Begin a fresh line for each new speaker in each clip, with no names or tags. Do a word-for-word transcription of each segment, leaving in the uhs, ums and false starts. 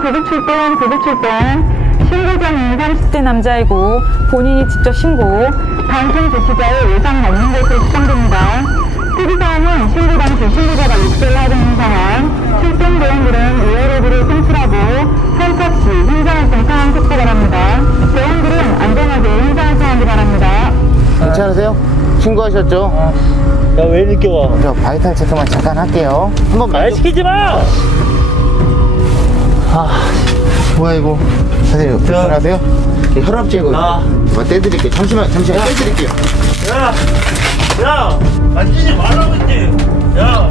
구급출동, 구급출동. 신고자는 삼십 대 남자이고 본인이 직접 신고, 단순 주치자의 외상은 없는 것으로 추정됩니다. 특이사항은 신고 당시 신고자가 욕설을 하고 있는 상황, 출동 대원들은 의뢰로드를 송출하고 선착시 현장활동 상황 속보 바랍니다. 대원들은 안전하게 현장활동하기 바랍니다.
괜찮으세요? 신고하셨죠?
야, 왜 늦게 와?
저 바이탈 체크만 잠깐 할게요. 한번
말 시키지 마! 아,
뭐야 이거? 선생님 불편하세요? 혈압 제거
아.
뭐 떼드릴게요. 잠시만 잠시만 떼드릴게요.
야! 야! 만지지 말라고 했지! 야!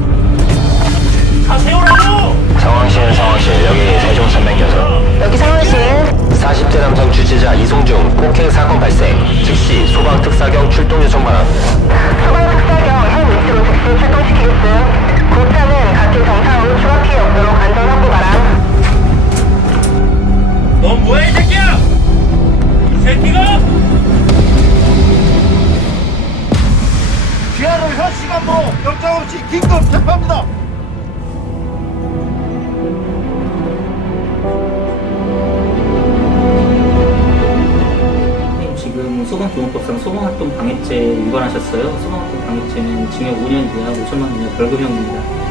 다 세우라고!
상황실 상황실 여기 세종산맥여서
여기 상황실.
사십 대 남성 주치자 이송중 폭행 사건 발생 즉시 소방 특사경 출동 요청 바랍니다.
소방 특사경 현 위치로 즉시 출동시키겠음. 고차는 각기 정상 후 추가 피해 없도록 안전 확보 바람.
넌 뭐야 이 새끼야! 이 새끼가!
귀하를 현 시간으로 결정 없이 긴급 체포합니다.
선생님 지금 소방조원법상 소방활동 방해죄 위반하셨어요. 소방활동 방해죄는 징역 오 년 이하 오천만 원 이하 벌금형입니다.